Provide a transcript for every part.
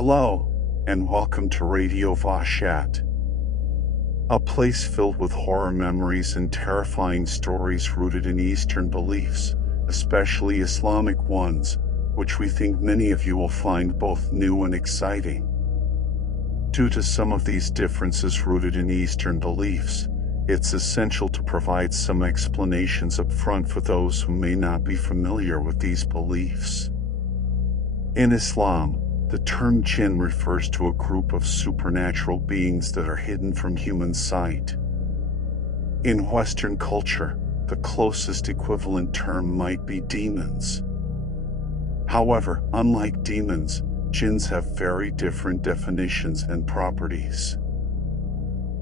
Hello, and welcome to Radio Vahshat, a place filled with horror memories and terrifying stories rooted in Eastern beliefs, especially Islamic ones, which we think many of you will find both new and exciting. Due to some of these differences rooted in Eastern beliefs, it's essential to provide some explanations up front for those who may not be familiar with these beliefs. In Islam, the term jinn refers to a group of supernatural beings that are hidden from human sight. In Western culture, the closest equivalent term might be demons. However, unlike demons, jinns have very different definitions and properties.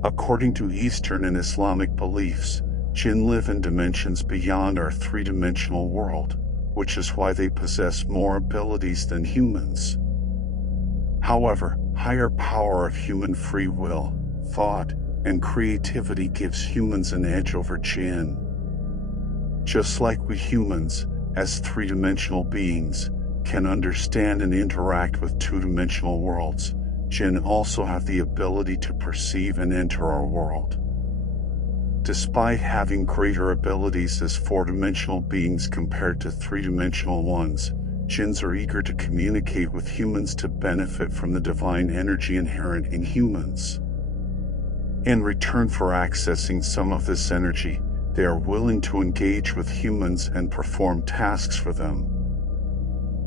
According to Eastern and Islamic beliefs, jinn live in dimensions beyond our three-dimensional world, which is why they possess more abilities than humans. However, higher power of human free will, thought, and creativity gives humans an edge over jinn. Just like we humans, as three-dimensional beings, can understand and interact with two-dimensional worlds, jinn also have the ability to perceive and enter our world. Despite having greater abilities as four-dimensional beings compared to three-dimensional ones, jinns are eager to communicate with humans to benefit from the divine energy inherent in humans. In return for accessing some of this energy, they are willing to engage with humans and perform tasks for them.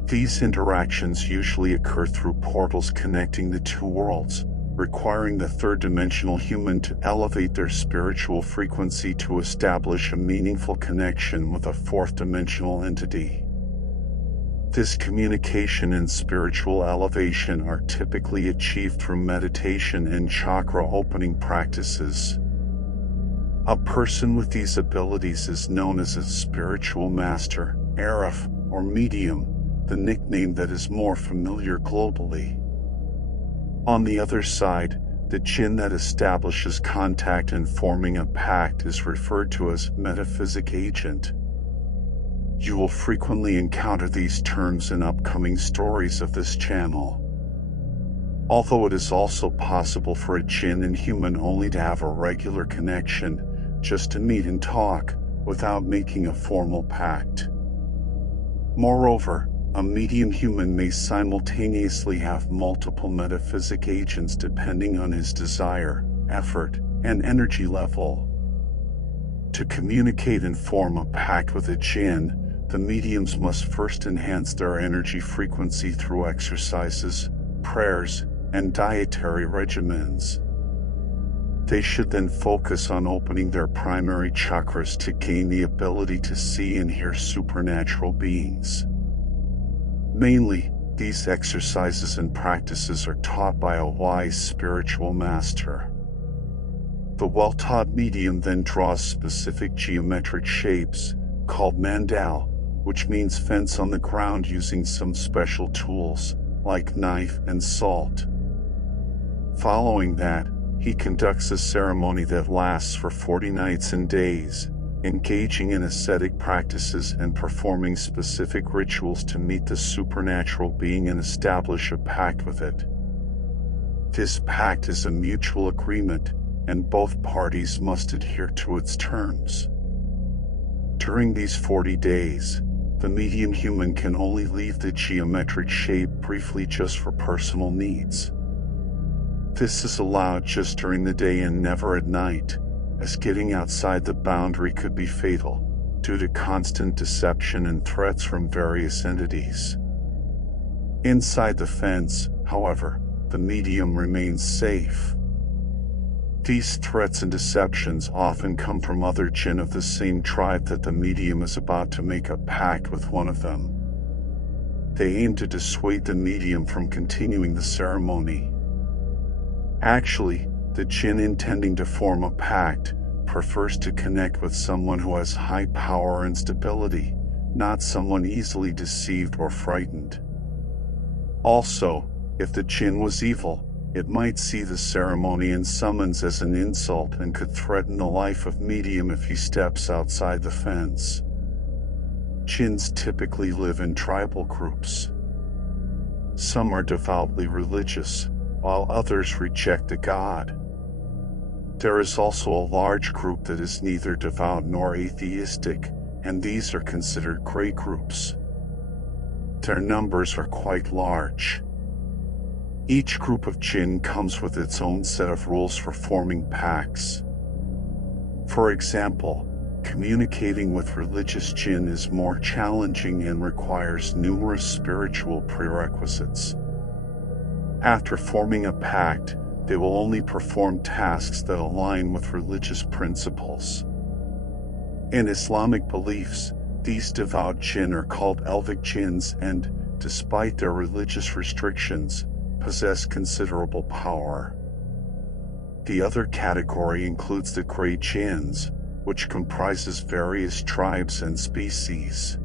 These interactions usually occur through portals connecting the two worlds, requiring the third-dimensional human to elevate their spiritual frequency to establish a meaningful connection with a fourth-dimensional entity. This communication and spiritual elevation are typically achieved through meditation and chakra opening practices. A person with these abilities is known as a spiritual master, arif, or medium, the nickname that is more familiar globally. On the other side, the jinn that establishes contact and forming a pact is referred to as metaphysic agent. You will frequently encounter these terms in upcoming stories of this channel. Although it is also possible for a jinn and human only to have a regular connection, just to meet and talk, without making a formal pact. Moreover, a medium human may simultaneously have multiple metaphysic agents depending on his desire, effort, and energy level. To communicate and form a pact with a jinn, the mediums must first enhance their energy frequency through exercises, prayers, and dietary regimens. They should then focus on opening their primary chakras to gain the ability to see and hear supernatural beings. Mainly, these exercises and practices are taught by a wise spiritual master. The well-taught medium then draws specific geometric shapes, called mandal, which means fence on the ground using some special tools, like knife and salt. Following that, he conducts a ceremony that lasts for 40 nights and days, engaging in ascetic practices and performing specific rituals to meet the supernatural being and establish a pact with it. This pact is a mutual agreement, and both parties must adhere to its terms. During these 40 days, the medium human can only leave the geometric shape briefly just for personal needs. This is allowed just during the day and never at night, as getting outside the boundary could be fatal, due to constant deception and threats from various entities. Inside the fence, however, the medium remains safe. These threats and deceptions often come from other jinn of the same tribe that the medium is about to make a pact with one of them. They aim to dissuade the medium from continuing the ceremony. Actually, the jinn intending to form a pact prefers to connect with someone who has high power and stability, not someone easily deceived or frightened. Also, if the jinn was evil, it might see the ceremony and summons as an insult and could threaten the life of medium if he steps outside the fence. Jinns typically live in tribal groups. Some are devoutly religious, while others reject a god. There is also a large group that is neither devout nor atheistic, and these are considered gray groups. Their numbers are quite large. Each group of jinn comes with its own set of rules for forming pacts. For example, communicating with religious jinn is more challenging and requires numerous spiritual prerequisites. After forming a pact, they will only perform tasks that align with religious principles. In Islamic beliefs, these devout jinn are called Elvic jinns and, despite their religious restrictions, possess considerable power. The other category includes the gray jinns, which comprises various tribes and species.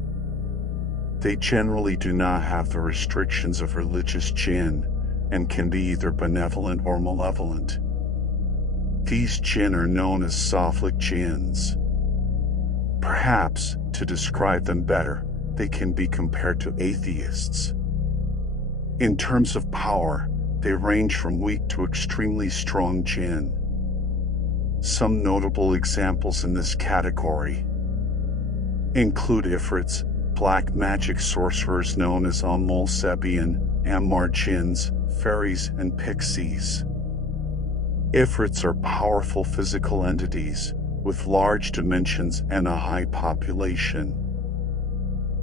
They generally do not have the restrictions of religious jinn, and can be either benevolent or malevolent. These jinn are known as Soflic jinns. Perhaps, to describe them better, they can be compared to atheists. In terms of power, they range from weak to extremely strong jinn. Some notable examples in this category include Ifrits, black magic sorcerers known as Sebian, Ammar jinns, fairies, and pixies. Ifrits are powerful physical entities, with large dimensions and a high population.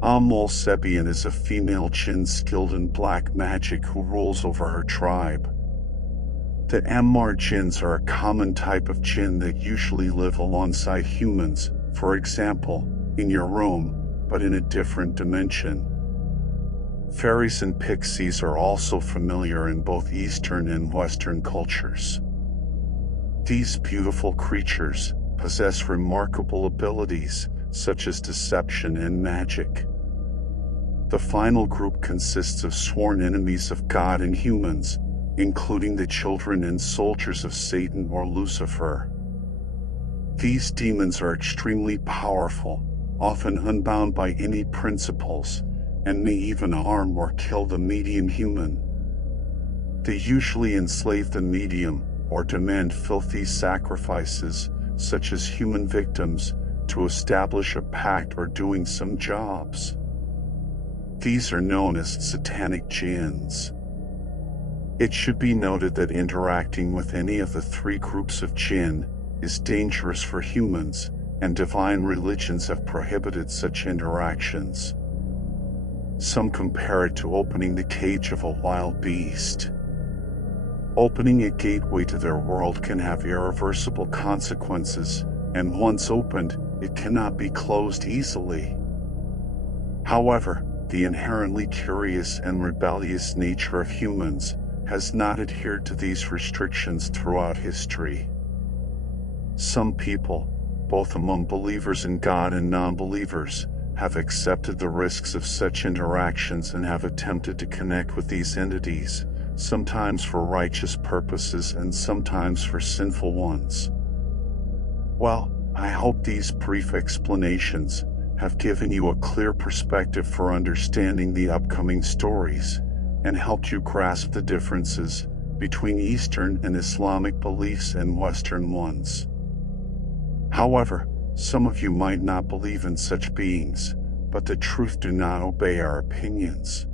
Sebian is a female jinn skilled in black magic who rules over her tribe. The Ammar jinns are a common type of jinn that usually live alongside humans, for example, in your room, but in a different dimension. Fairies and pixies are also familiar in both Eastern and Western cultures. These beautiful creatures possess remarkable abilities, such as deception and magic. The final group consists of sworn enemies of God and humans, including the children and soldiers of Satan or Lucifer. These demons are extremely powerful, often unbound by any principles, and may even harm or kill the medium human. They usually enslave the medium or demand filthy sacrifices, such as human victims, to establish a pact or doing some jobs. These are known as satanic jinns. It should be noted that interacting with any of the three groups of jinn is dangerous for humans, and divine religions have prohibited such interactions. Some compare it to opening the cage of a wild beast. Opening a gateway to their world can have irreversible consequences, and once opened, it cannot be closed easily. However, the inherently curious and rebellious nature of humans has not adhered to these restrictions throughout history. Some people, both among believers in God and non-believers, have accepted the risks of such interactions and have attempted to connect with these entities, sometimes for righteous purposes and sometimes for sinful ones. Well, I hope these brief explanations have given you a clear perspective for understanding the upcoming stories, and helped you grasp the differences between Eastern and Islamic beliefs and Western ones. However, some of you might not believe in such beings, but the truth do not obey our opinions.